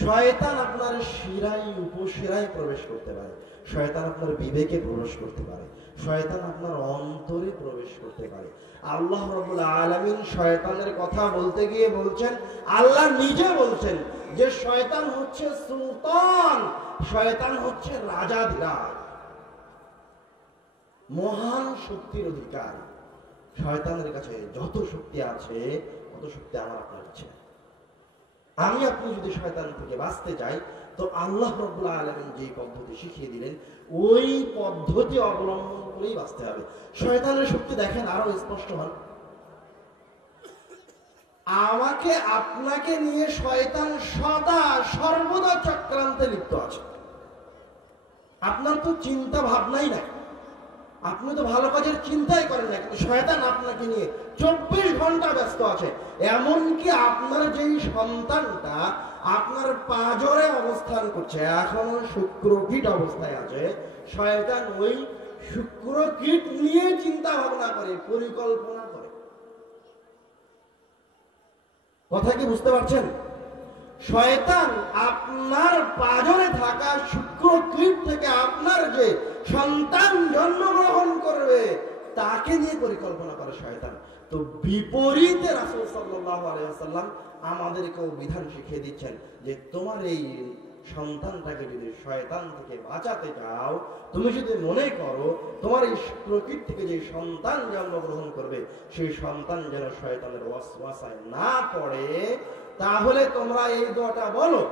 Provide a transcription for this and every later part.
শয়তান আপনার শিরায় উপশিরায় প্রবেশ করতে পারে, শয়তান আপনার বিবেকে প্রবেশ করতে পারে, শয়তান আপনার অন্তরে প্রবেশ করতে পারে। আল্লাহ রাব্বুল আলামিন শয়তানের কথা বলতে গিয়ে বলছেন, আল্লাহ নিজে বলছেন যে শয়তান হচ্ছে সুলতান, শয়তান হচ্ছে রাজাধিরাজ, মহান শক্তির অধিকারী। শয়তানের কাছে যত শক্তি আছে তত শক্তি আমার আপনার কাছে। আমি আপনি যদি শয়তান থেকে বাঁচতে চাই তো আল্লাহ রাব্বুল আলামিন যে পদ্ধতি শিখিয়ে দিলেন ওই পদ্ধতি অবলম্বন করেই বাঁচতে হবে। শয়তানের শক্তি দেখেন আরো স্পষ্ট হন। আমাকে আপনাকে নিয়ে শয়তান সদা সর্বদা চক্রান্তে লিপ্ত আছে। আপনার তো চিন্তা ভাবনাই নাই, আপনি তো ভালো কাজের চিন্তাই করেন না, কিন্তু শয়তান আপনাকে নিয়ে 24 ঘন্টা ব্যস্ত আছে। এমনকি আপনার যেই সন্তানটা আপনার পাঁজরে অবস্থান করছে, এখনো শুক্রকীট অবস্থায় আছে, শয়তান ওই শুক্রকীট নিয়ে চিন্তা ভাবনা করে, পরিকল্পনা করে। কথা কি বুঝতে পারছেন? শয়তান আপনার পাঁজরে থাকা শুক্রকীট থেকে আপনার যে সন্তান জন্মগ্রহণ করবে তাকে নিয়ে পরিকল্পনা করে শয়তান। তো বিপরীতে রাসূল সাল্লাল্লাহু আলাইহি ওয়াসাল্লাম আমাদেরকেও বিধান শিখিয়ে দিচ্ছেন যে তোমার এই সন্তানটাকে যদি শয়তান থেকে বাঁচাতে চাও, তুমি যদি মনে করো তোমার এই শুক্রকীট থেকে যে সন্তান জন্মগ্রহণ করবে সেই সন্তান যেন শয়তানের ওয়াসওয়াসায় না পড়ে, তাহলে তোমরা এই দোয়াটা বলো,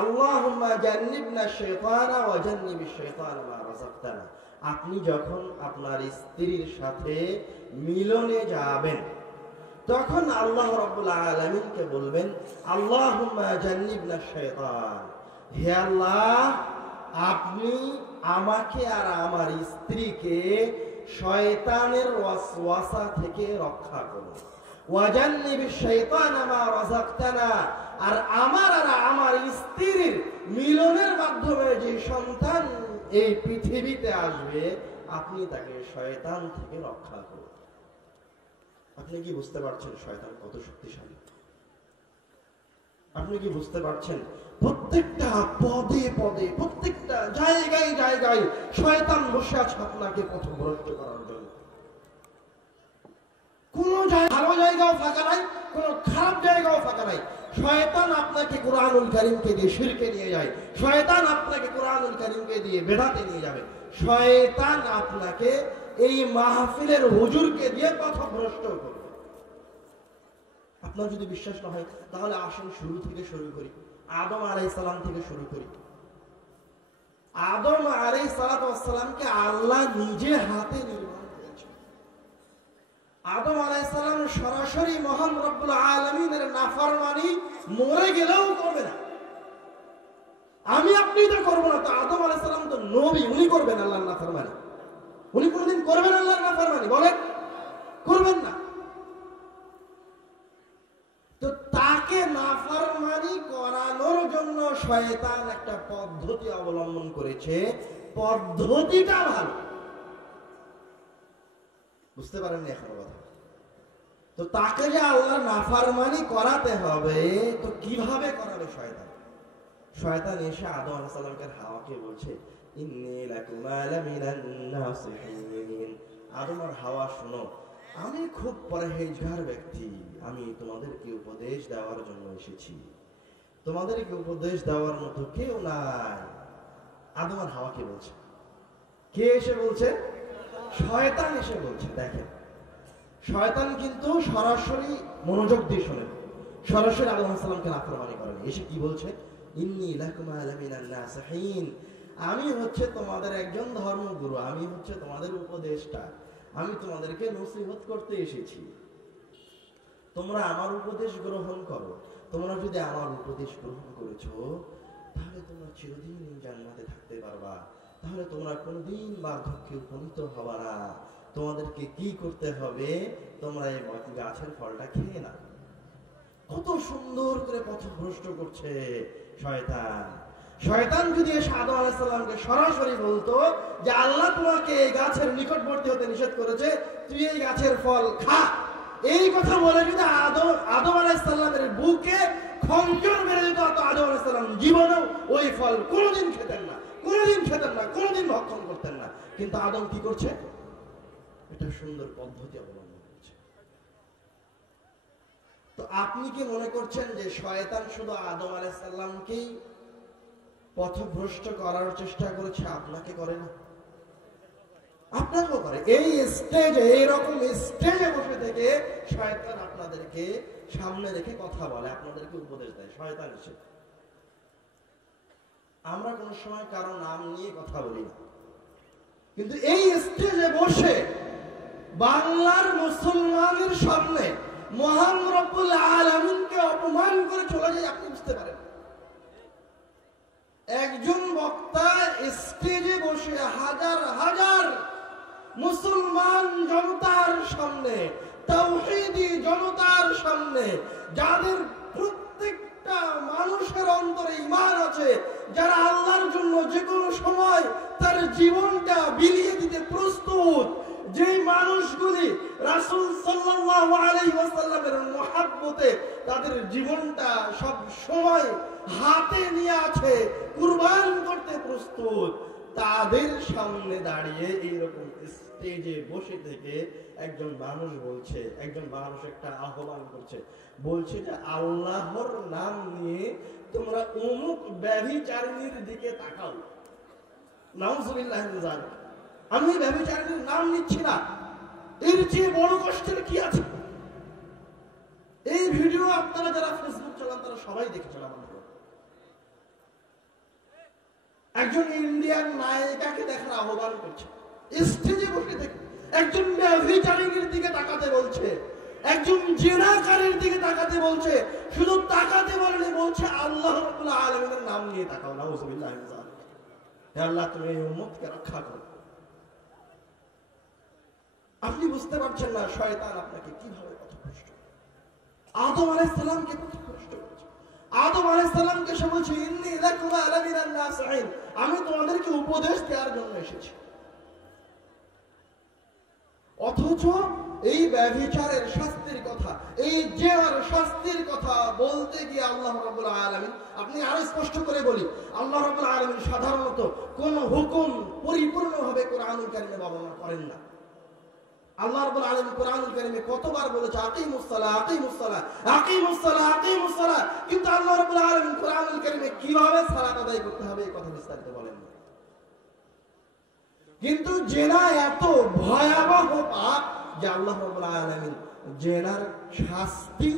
আল্লাহুম্মা জান্নিবনা শাইতানা ওয়া জান্নিবিশ শাইতানা মা রাযাকতানা। আপনি যখন আপনার স্ত্রীর সাথে মিলনে যাবেন তখন আল্লাহ রাব্বুল আলামিনকে বলবেন, আল্লাহুম্মা জান্নিবনা শাইতান, হে আল্লাহ আপনি আমাকে আর আমার স্ত্রীকে শয়তানের ওয়াসওয়াসা থেকে রক্ষা করুন। ওয়াজান্নিবিশ শাইতানা মা রাযাকতানা, আর আমার স্ত্রীর মিলনের মাধ্যমে যে সন্তান এই পৃথিবীতে আসবে আপনি তাকে শয়তান থেকে রক্ষা করুন। আপনি কি বুঝতে পারছেন শয়তান কত শক্তিশালী? আপনি কি বুঝতে পারছেন প্রত্যেকটা পদে পদে প্রত্যেকটা জায়গায় জায়গায় শয়তান বসে আছে আপনাকে পথভ্রষ্ট করার জন্য। কোন ভালো জায়গাও ফাঁকা নাই, কোন খারাপ জায়গাও ফাঁকা নাই। শয়তান আপনাকে কুরআনুল কারীমকে দিয়ে শিরকে নিয়ে যায়, শয়তান আপনাকে কুরআনুল কারীমকে দিয়ে বেদাতে নিয়ে যাবে, শয়তান আপনাকে এই মাহফিলের হুজুরকে দিয়ে পথভ্রষ্ট করবে। আপনার যদি বিশ্বাস না হয় তাহলে আসুন শুরু থেকে শুরু করি, আদম আলাইহিস সালাম থেকে শুরু করি। আদম আলাইহিস সালামকে আল্লাহ নিজে হাতে নির্মাণ করেছেন। আদম আলাইহিস সালাম সরাসরি মহান রব্বুল আলামিনের নাফরমানি মরে গেলেও করবে না। আমি আপনি তো করব না, তো আদম আলাইহিস সালাম তো নবী, উনি করবেন আল্লাহর নাফরমানি? উনি কোনদিন করবেন আল্লাহর নাফরমানি? বলেন, করবেন না। তো তাকে নাফরমানি করানোর জন্য শয়তান একটা পদ্ধতি অবলম্বন করেছে, পদ্ধতিটা ভালো। বুঝতে পারেননি এখন কথা? তো তাকে যে আল্লাহর নাফরমানি করাতে হবে, তো কিভাবে করাবে শয়তান? শয়তান এসে আদম আলাইহিস সালামকে হাওয়াকে বলছে, ইন্নী লাকুমা লামিনান নাসিহিন। আদম আর হাওয়া শোনো, আমি খুব পরহেজগার ব্যক্তি, আমি তোমাদেরকে উপদেশ দেওয়ার জন্য এসেছি, তোমাদেরকে উপদেশ দেওয়ার মতো কেউ নাই। আদম আর হাওয়াকে বলছে। কে এসে বলছে? শয়তান এসে বলছে। দেখেন, শয়তান কিন্তু সরাসরি মনোযোগ দিয়ে শোনেন, সরাসরি আদম আলাইহিস সালামকে নাফরমানি করেন। এসে কি বলছে? ইন্নী লাকুমা লামিনান নাসিহিন, আমি হচ্ছে তোমাদের একজন ধর্মগুরু, আমি হচ্ছে তোমাদের উপদেষ্টা, আমি তোমাদেরকে নসিহত করতে এসেছি, তোমরা আমার উপদেশ গ্রহণ করো। তোমরা যদি আমার উপদেশ গ্রহণ করেছো তাহলে তোমরা চিরদিন জান্নাতে থাকতে পারবা, তাহলে তোমরা কোনদিন বার্ধক্যে উপনীত হবা না। তোমাদেরকে কি করতে হবে? তোমরা এই গাছের ফলটা খেয়ে না। কত সুন্দর করে পথভ্রষ্ট করছে শয়তান। শয়তান যদি আদম আলাইহিস সালামকে সরাসরি বলতো যে আল্লাহ তোমাকে এই গাছের নিকটবর্তী হতে নিষেধ করেছে, তুই এই গাছের ফল খা, এই কথা বলে যদি আদম আলাইহিস সালামের বুকে ফল কোনোদিন খেতেন না, কোনোদিন খেতেন না, কোনোদিন ভক্ষণ করতেন না। কিন্তু আদম কি করছে? এটা সুন্দর পদ্ধতি অবলম্বন করছে। তো আপনি কি মনে করছেন যে শয়তান শুধু আদম আলাইহিস সালামকেই পথভ্রষ্ট করার চেষ্টা করেছে, আপনাকে করে না? আপনাকেও করে। এই স্টেজে, এইরকম স্টেজে বসে থেকে শয়তান আপনাদেরকে সামনে রেখে কথা বলে, আপনাদেরকে উপদেশ দেয়। শয়তান এসে, আমরা কোন সময় কারো নাম নিয়ে কথা বলি না, কিন্তু এই স্টেজে বসে বাংলার মুসলমানের সামনে মহান রব্বুল আলামিনকে অপমান করে চলে যায়, আপনি বুঝতে পারেন? একজন বক্তা স্টেজে বসে হাজার হাজার মুসলমান জনতার সামনে, তাওহীদি জনতার সামনে, যাদের প্রত্যেকটা মানুষের অন্তরে ঈমান আছে, যারা আল্লাহর জন্য যে কোনো সময় তার জীবনটা বিলিয়ে দিতে প্রস্তুত, যে মানুষগুলি রাসূল সাল্লাল্লাহু আলাইহি ওয়াসাল্লামের মুহাব্বতে তাদের জীবনটা সব সময় হাতে নিয়ে আছে, কুরবান করতে প্রস্তুত, তাদের সামনে দাঁড়িয়ে এইরকম স্টেজে বসে থেকে একজন মানুষ বলছে, একজন মানুষ একটা আহ্বান করছে, বলছে যে আল্লাহর নাম নিয়ে তোমরা অমুক ব্যভিচারিণীর দিকে তাকাও। নাউযুবিল্লাহি মিন যালিক। আমি ব্যভিচারিণীর নাম নিচ্ছি না, এর চেয়ে বড় কষ্টের কি আছে? এই ভিডিও আপনারা যারা ফেসবুক চালান তারা সবাই দেখেছেন। আমাদের একজন ইন্ডিয়ান নায়িকাকে দেখার আহ্বান করছে, স্টেজে বসে থেকে একজন ব্যভিচারিণীর দিকে তাকাতে বলছে, একজন জিনাকারীর দিকে তাকাতে বলছে, শুধু তাকাতে বলেনি, বলছে আল্লাহ রাব্বুল আলামিনের নাম নিয়ে তাকাও। নাউযুবিল্লাহি মিন যালিক। হে আল্লাহ, তুমি এই উম্মতকে রক্ষা করো। আপনি বুঝতে পারছেন না শয়তান আপনাকে কিভাবে পথভ্রষ্ট করে। আদম আলাইহিস সালামকে পথভ্রষ্ট করেছে। আদম আলাইহিস সালামকে সে বলছে ইন্নী লাকুমা লামিনান নাসিহিন, আমি তোমাদেরকে উপদেশ দেওয়ার জন্য এসেছি। অথচ এই ব্যভিচারের শাস্তির কথা, এই জেনার শাস্তির কথা বলতে গিয়ে আল্লাহ রাব্বুল আলামিন, আপনি আরো স্পষ্ট করে বলি, আল্লাহ রাব্বুল আলামিন সাধারণত কোন হুকুম পরিপূর্ণভাবে কোরআনুল কারীমে বর্ণনা করেন না। আল্লাহ রাব্বুল আলামিন কোরআনুল কারীমে কতবার বলেছে আকিমুস সালাহ, আকিমুস সালাহ, আকিমুস সালাহ, আকিমুস সালাহ, কিন্তু আল্লাহ রাব্বুল আলামিন কোরআনুল কারীমে কিভাবে সালাত আদায় করতে হবে এই কথা বিস্তারিত বলেন না। কিন্তু জেনা এত ভয়াবহ পাপ যে আল্লাহ রাব্বুল আলামিন জেনার শাস্তি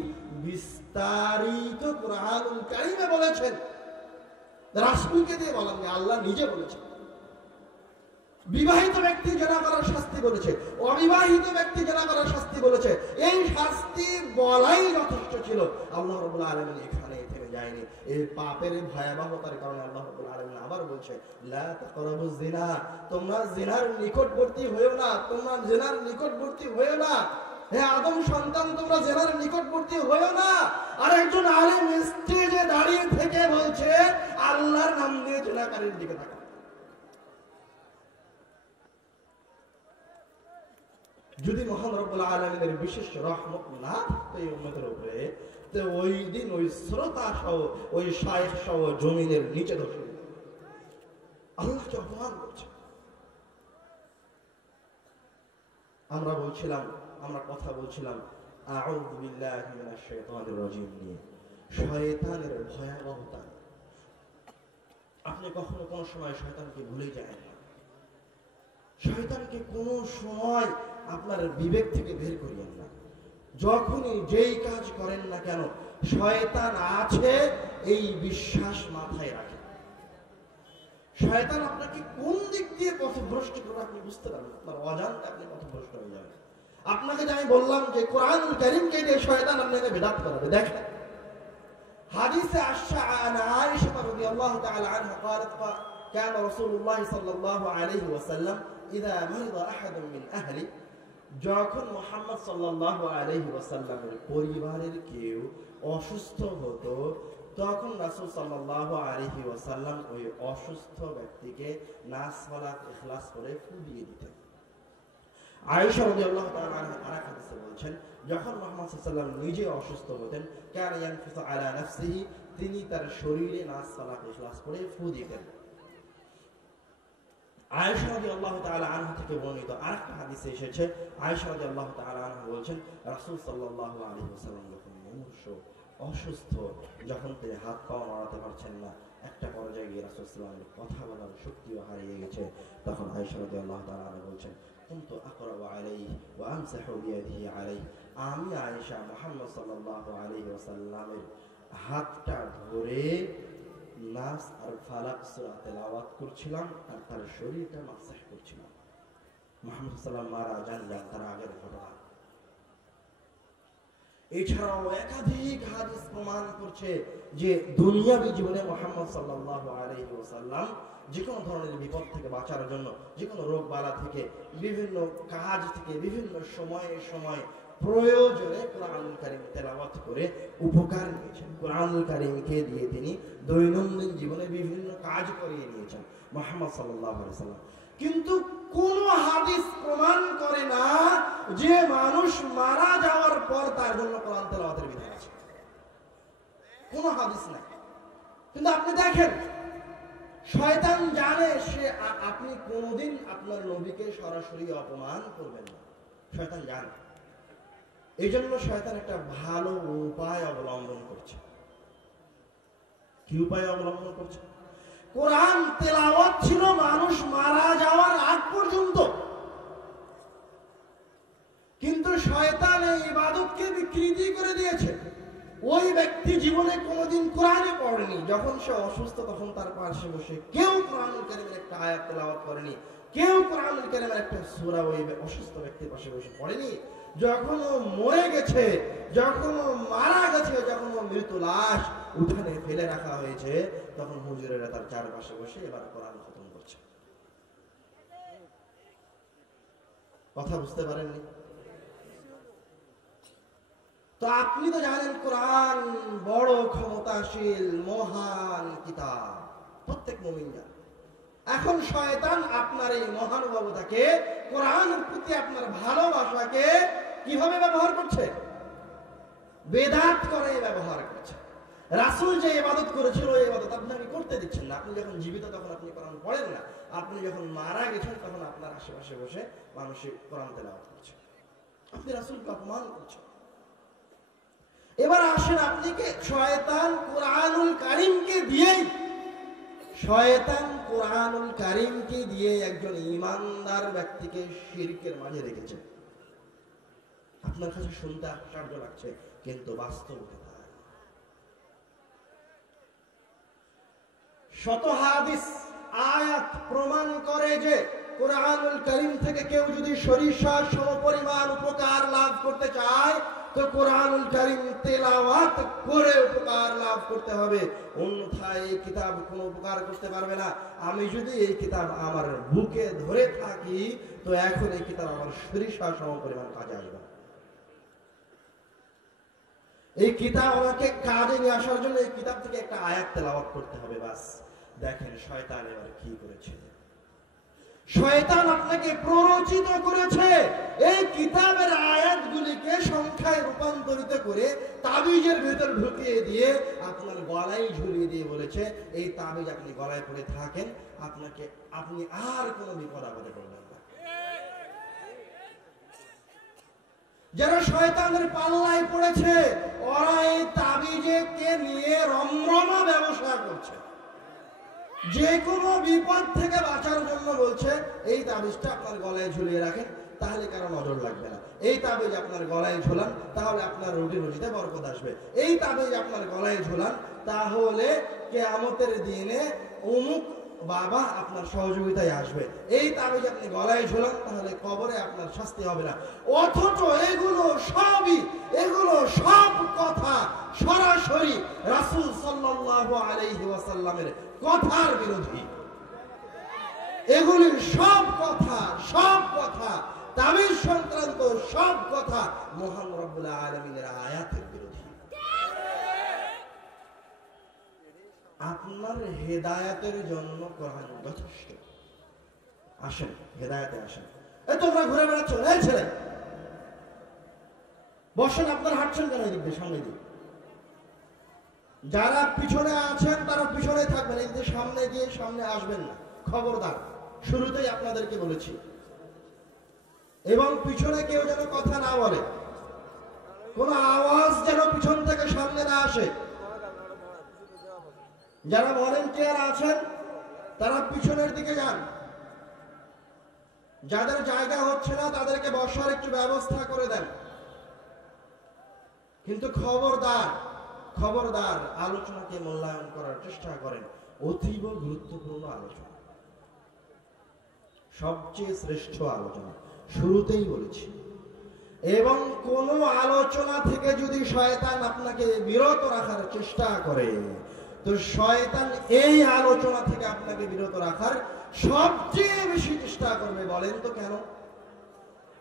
বিস্তারিত কোরআনুল কারীমে বলেছেন। রাসূলকে দিয়ে বলেন না, আল্লাহ নিজে বলেছেন। বিবাহিত ব্যক্তি জেনা করার শাস্তি বলেছে, অবিবাহিত ব্যক্তি জেনা করার শাস্তি বলেছে। এই শাস্তি বলাই যথেষ্ট ছিল। আল্লাহ রাব্বুল আলামিন এখানে থেমে যায়নি। এই পাপের ভয়াবহতার কারণে আল্লাহ রাব্বুল আলামিন আবার বলছে লা তাকরাবুজ জিনা, তোমরা জিনার নিকটবর্তী হয়ো না, তোমরা জিনার নিকটবর্তী হয়ো না। হে আদম সন্তান, তোমরা জিনার নিকটবর্তী হয়ো না। আর একজন আলেম স্টেজে দাঁড়িয়ে থেকে বলছে আল্লাহর নাম দিয়ে জিনাকারীর দিকে তাকাও। যদি মহান রব্বুল আলামিনের বিশেষ রহমত না থাকতো এই উম্মতের উপরে, তো ওই দিন ওই শ্রোতা সহ, ওই শায়েখ সহ জমিনের নিচে ধসে যেত। আল্লাহকে অপমান করছে। আমরা কথা বলছিলাম আউযু বিল্লাহি মিনাশ শাইতানির রাজিম নিয়ে, শয়তানের ভয়াবহতা। আপনি কখনো কোনো সময় শয়তানকে ভুলে যায় না। শয়তানকে কোনো সময় আপনার বিবেক থেকে বের করিয়েন না। যখনই যেই কাজ করেন না কেন, শয়তান আছে এই বিশ্বাস মাথায় রাখেন। শয়তান আপনাকে কোন দিক দিয়ে পথভ্রষ্ট করবে আপনি বুঝতে পারবেন, আপনার অজান্তে আপনি পথভ্রষ্ট হয়ে যাবেন। আপনাকে যে আমি বললাম যে কোরআনুল কারীমকে দিয়ে শয়তান আপনাকে বিদআত করাবে, দেখেন হাদিসে আসছে আয়েশা রাদিয়াল্লাহু তাআলা আনহা قالت كان رسول الله صلى الله عليه وسلم إذا مرض أحد من أهله, যখন মুহাম্মদ সাল্লাল্লাহু আলাইহি ওয়াসাল্লামের পরিবারের কেউ অসুস্থ হতো, তখন রাসূল সাল্লাল্লাহু আলাইহি ওয়াসাল্লাম ওই অসুস্থ ব্যক্তিকে নাস ফালাক ইখলাস করে ফু দিয়ে দিতেন। আয়েশা রাদিয়াল্লাহু তাআলা আনহা আরেক হাদিসে বলছেন, যখন মুহাম্মদ সাল্লাল্লাহু আলাইহি ওয়াসাল্লাম নিজে অসুস্থ হতেন, কানা ইয়ানফুসু আলা নাফসিহি, তিনি তার শরীরে নাস ফালাক ইখলাস পড়ে ফু দিতেন। আয়েশা রাদিয়াল্লাহু তাআলা আনহা থেকে বর্ণিত আরেকটা হাদিসে এসেছে, আয়েশা রাদিয়াল্লাহু তাআলা আনহা বলছেন, রাসূল সাল্লাল্লাহু আলাইহি ওয়াসাল্লাম যখন মুমূর্ষ, অসুস্থ, যখন তিনি হাত পা নাড়াতে পারছেন না, একটা পর্যায়ে গিয়ে রাসূল সাল্লাল্লাহু আলাইহি ওয়াসাল্লামের কথা বলার শক্তিও হারিয়ে গেছে, তখন আয়েশা রাদিয়াল্লাহু তাআলা আনহা বলছেন, কুনতু আকরাউ আলাইহি ওয়া আমসাহু বিয়াদিহি আলাইহি, আমি আয়েশা মুহাম্মদ সাল্লাল্লাহু আলাইহি ওয়াসাল্লামের হাতটা ধরে নাস আর ফালাক সূরা তেলাওয়াত করছিলাম আর তার শরীরটা মাসহ করছিলাম। মুহাম্মদ সাল্লাল্লাহু আলাইহি ওয়াসাল্লাম মারা যান তার আগের ঘটনা। এছাড়াও একাধিক হাদিস প্রমাণ করছে যে দুনিয়াবী জীবনে মুহাম্মদ সাল্লাল্লাহু আলাইহি ওয়াসাল্লাম যে কোনো ধরনের বিপদ থেকে বাঁচার জন্য, যে কোনো রোগ বালা থেকে, বিভিন্ন কাজ থেকে, বিভিন্ন সময়ে সময়ে প্রয়োজনে কোরআনুল কারীম তেলাওয়াত করে উপকার নিয়েছেন। কোরআনুল কারীমকে দিয়ে তিনি দৈনন্দিন জীবনে বিভিন্ন কাজ করিয়ে নিয়েছেন মুহাম্মদ সাল্লাল্লাহু আলাইহি ওয়াসাল্লাম। কিন্তু কোন হাদিস প্রমাণ করে না যে মানুষ মারা যাওয়ার পর তার জন্য কোরআন তেলাওয়াতের বিধান আছে, কোন হাদিস নাই। কিন্তু আপনি দেখেন, শয়তান জানে সে আপনি কোনোদিন আপনার নবীকে সরাসরি অপমান করবেন না, শয়তান জানে। এই জন্য শয়তান একটা ভালো উপায় অবলম্বন করছে। কি উপায় অবলম্বন করছে? কোরআন তেলাওয়াত ছিল মানুষ মারা যাওয়ার আগ পর্যন্ত, কিন্তু শয়তান এই ইবাদতকে বিকৃতি করে দিয়েছে। ওই ব্যক্তি জীবনে কোনোদিন কোরআনই পড়েনি, যখন সে অসুস্থ তখন তার পাশে বসে কেউ কোরআনুল কারীমের একটা আয়াত তেলাওয়াত করেনি, কেউ কোরআনুল কারীমের একটা সূরা ওই অসুস্থ ব্যক্তির পাশে বসে পড়েনি। যখন ও মরে গেছে, যখন ও মারা গেছে, যখন ও মৃত লাশ উঠানে ফেলে রাখা হয়েছে, তখন হুজুরেরা তার চারপাশে বসে এবার কোরআন খতম করছে। কথা বুঝতে পারেননি? তো আপনি তো জানেন কোরআন বড় ক্ষমতাশীল মহান কিতাব, প্রত্যেক মুমিন জানে। এখন শয়তান আপনার এই মহানুভবতাকে, কোরআনের প্রতি আপনার ভালোবাসাকে কিভাবে ব্যবহার করছে? বেদাত করে ব্যবহার করছে। রাসূল যে ইবাদত করেছিল ওই ইবাদত আপনাকে করতে দিচ্ছেন না। আপনি যখন জীবিত তখন আপনি কোরআন পড়েন না, আপনি যখন মারা গেছেন তখন আপনার আশেপাশে বসে মানুষ কোরআন তেলাওয়াত করছে, আপনি রাসূলকে অপমান করছেন। এবার আসেন, আপনি কে? শয়তান কোরআনুল কারীমকে দিয়ে একজন ঈমানদার ব্যক্তিকে শিরকের মাঝে রেখেছে। আপনার কাছে শুনতে আশ্চর্য লাগছে, কিন্তু বাস্তবতা শত হাদিস আয়াত প্রমাণ করে যে কোরআনুল কারীম থেকে কেউ যদি সরিষার সমপরিমাণ উপকার লাভ করতে চায় তো কোরআনুল কারীম তেলাওয়াত করে উপকার লাভ করতে হবে, অন্যথায় এই কিতাব কোনো উপকার করতে পারবে না। আমি যদি এই কিতাব আমার বুকে ধরে থাকি তো এখন এই কিতাব আমার সরিষার সমপরিমাণ কাজে আসবে। এই কিতাব আমাকে কাজে নিয়ে আসার জন্য এই কিতাব থেকে একটা আয়াত তেলাওয়াত করতে হবে, বাস। দেখেন শয়তান এবার কি করেছে। শয়তান আপনাকে প্ররোচিত করেছে এই কিতাবের আয়াতগুলিকে সংখ্যায় রূপান্তরিত করে তাবিজের ভিতর ঢুকিয়ে দিয়ে আপনার গলায় ঝুলিয়ে দিয়ে বলেছে এই তাবিজ আপনি গলায় পড়ে থাকেন, আপনি আর কোনো বিপদ আপদে পড়বেন না। যারা শয়তানের পাল্লায় পড়েছে ওরা এই তাবিজকে নিয়ে রমরমা ব্যবসা করছে। যে কোনো বিপদ থেকে বাঁচার জন্য বলছে এই তাবিজটা আপনার গলায় ঝুলিয়ে রাখেন, তাহলে কারো নজর লাগবে না। এই তাবিজ আপনার গলায় ঝোলান, তাহলে আপনার রুটি রুজিতে বরকত আসবে। এই তাবিজ আপনার গলায় ঝোলান, তাহলে কিয়ামতের দিনে অমুক বাবা আপনার সহযোগিতায় আসবে। এই তাবিজ আপনি গলায় ঝোলান, তাহলে কবরে আপনার শাস্তি হবে না। অথচ এগুলো সব কথা সরাসরি রাসূল সাল্লাল্লাহু আলাইহি ওয়াসাল্লামের কথার বিরোধী। এগুলি সব কথা তাবিজ সংক্রান্ত সব কথা মহান রব্বুল আলামিনের আয়াতের বিরোধী। আপনার হেদায়েতের জন্য কোরআন যথেষ্ট। আসেন হেদায়েতে আসেন। তোমরা ঘুরে বেড়াচ্ছ, এই ছেলে বসেন, আপনার হাঁটছেন কেন এদিক দিয়ে, সামনে দিয়ে? যারা পিছনে আছেন তারা পিছনে থাকবেন, এই যে সামনে গিয়ে সামনে আসবেন না, খবরদার। শুরুতেই আপনাদেরকে বলেছি। এবং পিছনে কেউ যেন কথা না বলে, কোন আওয়াজ যেন পিছন থেকে সামনে না আসে। যারা ভলেন্টিয়ার আছেন তারা পিছনের দিকে যান। যাদের জায়গা হচ্ছে না তাদেরকে বসার একটু ব্যবস্থা করে দেন। কিন্তু খবরদার, খবরদার, আলোচনাকে মূল্যায়ন করার চেষ্টা করেন। অতীব গুরুত্বপূর্ণ আলোচনা, সবচেয়ে শ্রেষ্ঠ আলোচনা, শুরুতেই বলেছি। এবং কোন আলোচনা থেকে যদি শয়তান আপনাকে বিরত রাখার চেষ্টা করে, তো শয়তান এই আলোচনা থেকে আপনাকে বিরত রাখার সবচেয়ে বেশি চেষ্টা করবে। বলেন তো কেন?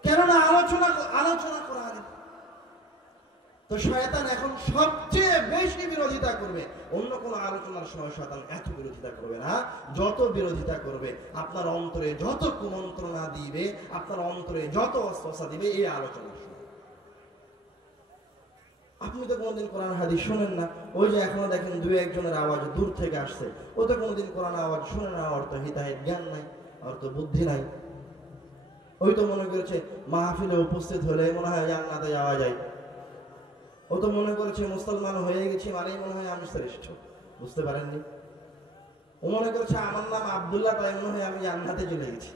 কেননা আলোচনা করা আগে তো শয়তান এখন সবচেয়ে বেশি বিরোধিতা করবে। অন্য কোন আলোচনার সময় শয়তান এত বিরোধিতা করবে না। যত বিরোধিতা করবে, আপনার অন্তরে যত কুমন্ত্রণা দিবে, আপনার অন্তরে যত অস্বস্তা দিবে এই আলোচনার সময়। আপনি তো কোনোদিন কোরআন হাদিস শোনেন না। ওই যে এখনো দেখেন দুই একজনের আওয়াজ দূর থেকে আসছে, ও তো কোনোদিন কোরআন আওয়াজ শুনে না, ওর তো হিতাহিত জ্ঞান নাই, ওর তো বুদ্ধি নাই। ওই তো মনে করেছে মাহফিলে উপস্থিত হলে মনে হয় জান্নাতে যাওয়া যায়। ও তো মনে করেছে মুসলমান হয়ে গেছি মানেই মনে হয় আমি শ্রেষ্ঠ। বুঝতে পারেননি? ও মনে করছে আমার নাম আব্দুল্লাহ, তাই মনে হয় আমি জান্নাতে চলে গেছি।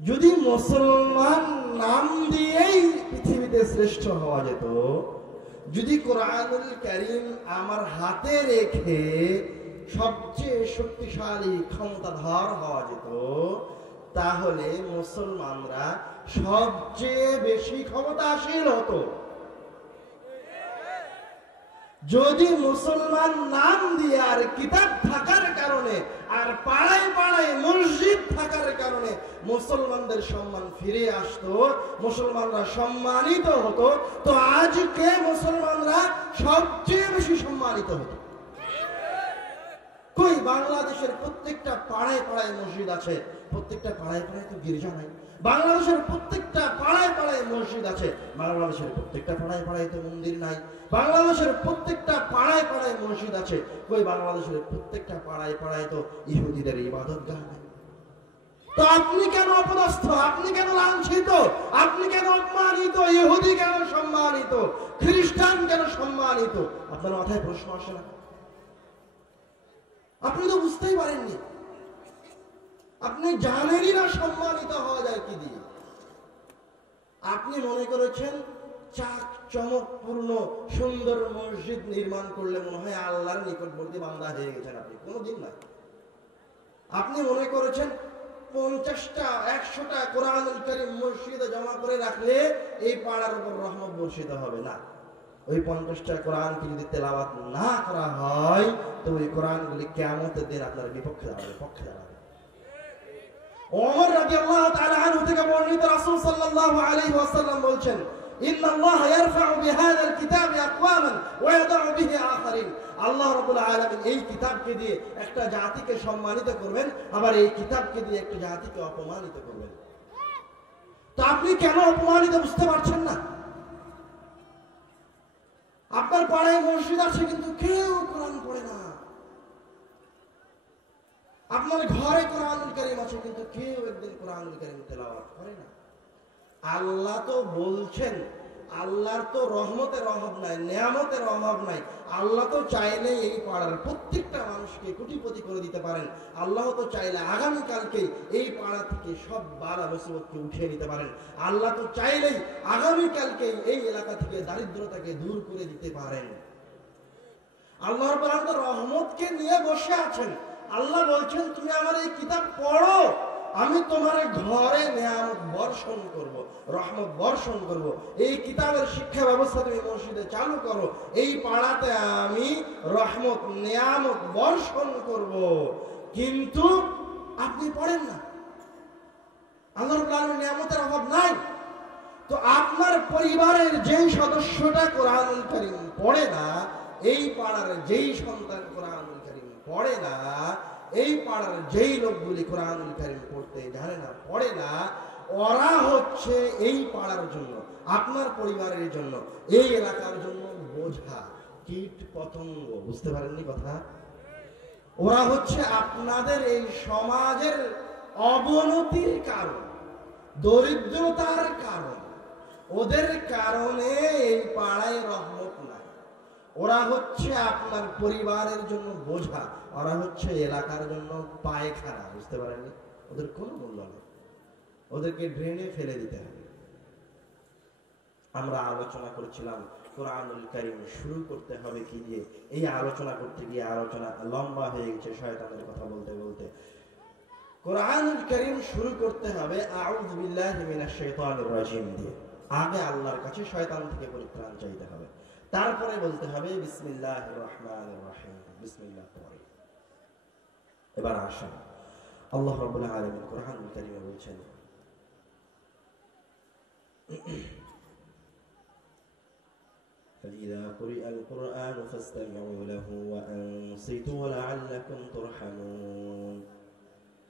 যদি মুসলমান নাম দিয়েই পৃথিবীতে শ্রেষ্ঠ হওয়া যেত, যদি কোরআনুল কারীম আমার হাতে রেখে সবচেয়ে শক্তিশালী ক্ষমতাধর হওয়া যেত, তাহলে মুসলমানরা সবচেয়ে বেশি ক্ষমতাশীল হতো। যদি মুসলমান নাম দিয়ে আর কিতাব থাকার কারণে আর পাড়ায় পাড়ায় মসজিদ থাকার কারণে মুসলমানদের সম্মান ফিরে আসতো, মুসলমানরা সম্মানিত হতো, তো আজকে মুসলমানরা সবচেয়ে বেশি সম্মানিত হতো। কই বাংলাদেশের প্রত্যেকটা পাড়ায় পাড়ায় মসজিদ আছে, প্রত্যেকটা পাড়ায় পাড়ায় তো গির্জা নাই। বাংলাদেশের প্রত্যেকটা পাড়ায় পাড়ায় মসজিদ আছে, বাংলাদেশের প্রত্যেকটা পাড়ায় পাড়ায় তো মন্দির নাই। বাংলাদেশের প্রত্যেকটা পাড়ায় পাড়ায় মসজিদ আছে, কই বাংলাদেশের প্রত্যেকটা পাড়ায় পাড়ায় তো ইহুদিদের ইবাদতগাহ নাই। তো আপনি কেন অপদস্থ, আপনি কেন লাঞ্ছিত, আপনি কেন অপমানিত? ইহুদি কেন সম্মানিত, খ্রিস্টান কেন সম্মানিত? আপনার মাথায় প্রশ্ন আসে না? আপনি তো বুঝতেই পারেননি, আপনি জানেনই না সম্মানিত হওয়া যায় কি দিয়ে। আপনি মনে করেছেন চাক চমকপূর্ণ সুন্দর মসজিদ নির্মাণ করলে মনে হয় আল্লাহর নিকটবর্তী বান্দা হয়ে গেছেন। আপনি কোনোদিন না। আপনি মনে করেছেন 50টা 100টা কোরআনুল কারীম মসজিদে জমা করে রাখলে এই পাড়ার উপর রহমত বর্ষিত হবে না। ওই 50টা কোরআনকে যদি তেলাওয়াত না করা হয়, তো ওই কোরআনগুলি কিয়ামতের দিন আপনার বিপক্ষে দাঁড়াবে, পক্ষে দাঁড়াবে। ওমর রাদিয়াল্লাহু তাআলা আনহু থেকে বর্ণিত, রাসূল সাল্লাল্লাহু আলাইহি ওয়াসাল্লাম বলছেন, ইন্নাল্লাহ ইয়ারফাউ বিহাযাল কিতাবি আকওয়ামান ওয়া ইয়াদউ বিহি আখারিন। আল্লাহ রাব্বুল আলামিন এই কিতাবকে দিয়ে একটা জাতিকে সম্মানিত করবেন, আবার এই কিতাবকে দিয়ে একটা জাতিকে অপমানিত করবেন। তো আপনি কেন অপমানিত বুঝতে পারছেন না? আপনার পাড়ায় মসজিদ আছে কিন্তু কেউ কোরআন পড়ে না। আপনার ঘরে কোরআনুল কারীম আছে কিন্তু কেউ একদিন কোরআনুল কারীম তেলাওয়াত করে না। আল্লাহ তো বলছেন, আল্লাহর তো রহমতের অভাব নাই, নেয়ামতের অভাব নাই। আল্লাহ তো চাইলে এই পাড়ার প্রত্যেকটা মানুষকে কোটিপতি করে দিতে পারেন। আল্লাহ তো চাইলে আগামীকালকে এই পাড়া থেকে সব বালা মুসিবতকে উঠিয়ে নিতে পারেন। আল্লাহ তো চাইলেই আগামীকালকে এই এলাকা থেকে দারিদ্রতাকে দূর করে দিতে পারেন। আল্লাহর তো রহমতকে নিয়ে বসে আছেন। আল্লাহ বলছেন, তুমি আমার এই কিতাব পড়ো, আমি তোমার ঘরে নেয়ামত বর্ষণ করব, রহমত বর্ষণ করব। এই কিতাবের শিক্ষা ব্যবস্থা তুমি মসজিদে চালু করো, এই পাড়াতে আমি রহমত নেয়ামত বর্ষণ করব। কিন্তু আপনি পড়েন না। আল্লাহর প্রাণের নেয়ামতের অভাব নাই। তো আপনার পরিবারের যেই সদস্যটা কোরআনুল কারীম পড়ে না, এই পাড়ার যেই সন্তান কোরআনুল কারীম পড়ে না, এই পাড়ার যেই লোকগুলি কোরআনুল কারীম পড়তে জানে না, পড়ে না, ওরা হচ্ছে এই পাড়ার জন্য, আপনার পরিবারের জন্য, এই এলাকার জন্য বোঝা, কীট পতঙ্গ। বুঝতে পারেননি কথা? ওরা হচ্ছে আপনাদের এই সমাজের অবনতির কারণ, দরিদ্রতার কারণ। ওদের কারণে এই পাড়ায় রহমত নাই। ওরা হচ্ছে আপনার পরিবারের জন্য বোঝা, ওরা হচ্ছে এলাকার জন্য পায়খানা। বুঝতে পারেননি? ওদের কোনো মূল্য নেই, ওদেরকে ড্রেনে ফেলে দিতে হবে। আমরা আলোচনা করেছিলাম কোরআনুল কারীম শুরু করতে হবে কি দিয়ে। এই আলোচনা করতে গিয়ে আলোচনা লম্বা হয়ে গেছে শয়তানের কথা বলতে বলতে। কোরআনুল কারীম শুরু করতে হবে আউযু বিল্লাহি মিনাশ শাইতানির রাজিম দিয়ে। আগে আল্লাহর কাছে শয়তান থেকে পরিত্রাণ চাইতে হবে, তারপরে বলতে হবে বিসমিল্লাহির রহমানির রহিম। বিসমিল্লাহ পড়ে। এবার আসেন, আল্লাহ রাব্বুল আলামিন কোরআনুল কারীমে বলছেন فإذا قرئ القرآن فاستمعوا له وأنصتوا لعلكم ترحمون